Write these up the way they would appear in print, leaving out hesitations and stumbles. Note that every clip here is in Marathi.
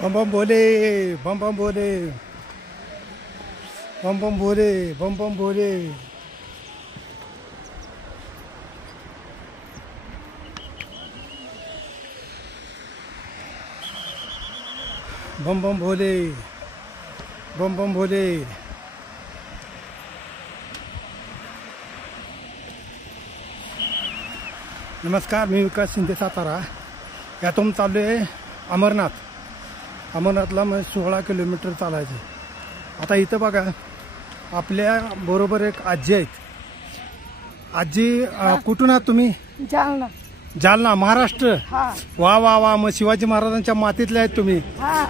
बम बम भोले, बम बम भोले, बम बम भोले, बम बम भोले। बम बम भोले, बम बम भोले। नमस्कार, मी विकास शिंदे, सातारा. यातून चालू आहे अमरनाथला मग 16 किलोमीटर चालायचे. आता इथं बघा, आपल्या बरोबर एक आजी आहेत. आजी कुठून आहात तुम्ही? जालना. जालना, महाराष्ट्र. हा. वा वा वा, मग शिवाजी महाराजांच्या मातीतले आहेत तुम्ही. हा.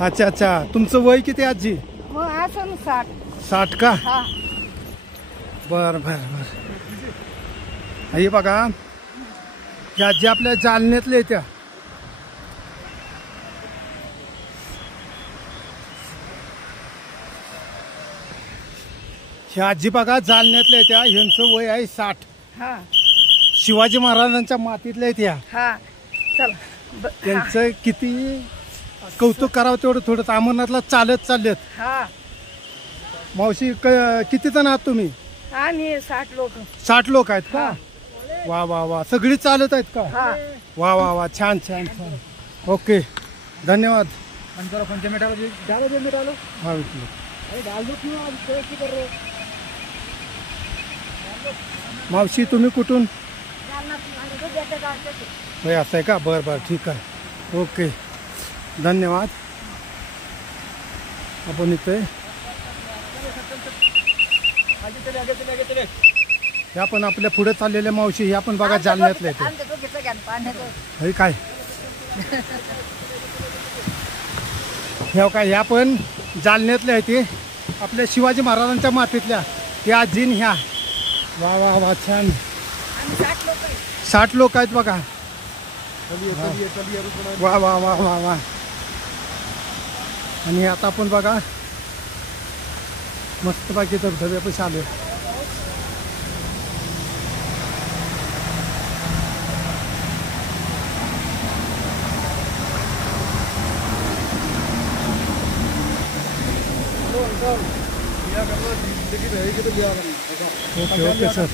अच्छा अच्छा. तुमचं वय किती आजी? मग असं 60. 60 का? हा. बर बर बर. हे बघा, या आजी आपल्या जालन्यातल्या त्या. ह्या आजी बघा जालन्यातल्या त्या. ह्यांचं वय आहे 60. हा. शिवाजी महाराजांच्या मातीतल्या त्या. हा. चला. त्यांचं किती कौतुक करावं तेवढं थोडं. अमरनाथला चालत चाललेत. हा. मावशी किती जण आहात तुम्ही? आम्ही 60 लोक. 60 लोक आहेत का? वा वा वा. सगळी चालत आहेत का? हा. वा वा वा. छान छान छान. ओके, धन्यवाद. हा, मावशी तुम्ही कुठून? होय, असं आहे का? बरं बरं, ठीक आहे. ओके, धन्यवाद. आपण इथे ह्या पण आपल्या पुढे चाललेल्या मावशी, ह्या पण बघा जालन्यातल्या हे काय ह्या पण जालन्यातल्या आहेत. ते आपल्या शिवाजी महाराजांच्या मातीतल्या त्या आजीन ह्या. वा वा वा, छान. 60 लोक आहेत बघा. वा वा वा वा वा. आणि आता आपण बघा मस्त बाकी धबधब्यापाशी आलो. Okay okay sir.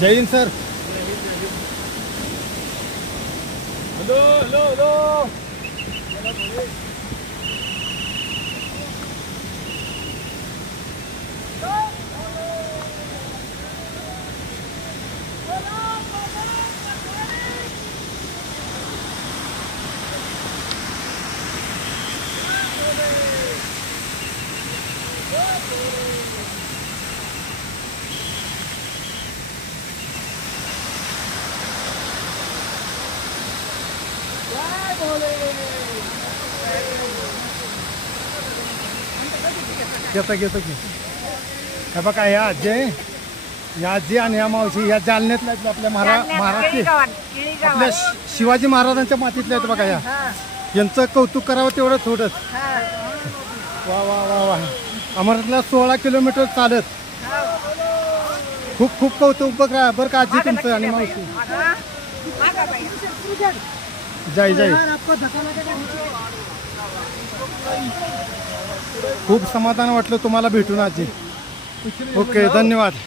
जय हिंद सर. Hello hello hello. घेतो की. हे बघा, ह्या आजी आणि ह्या मावशी ह्या जालन्यातल्या आहेत. आपल्या महाराष्ट्र आपल्या शिवाजी महाराजांच्या मातीतल्या आहेत बघा. ह्या यांचं कौतुक करावं तेवढं थोडंच. वा वा वा वा. अमरनाथला 16 किलोमीटर चालत. खूप खूप कौतुक बरं का आजी तुमचं आणि मावशी. जय जय. खूप समाधान वाटलं तुम्हाला भेटून आजी. ओके, धन्यवाद.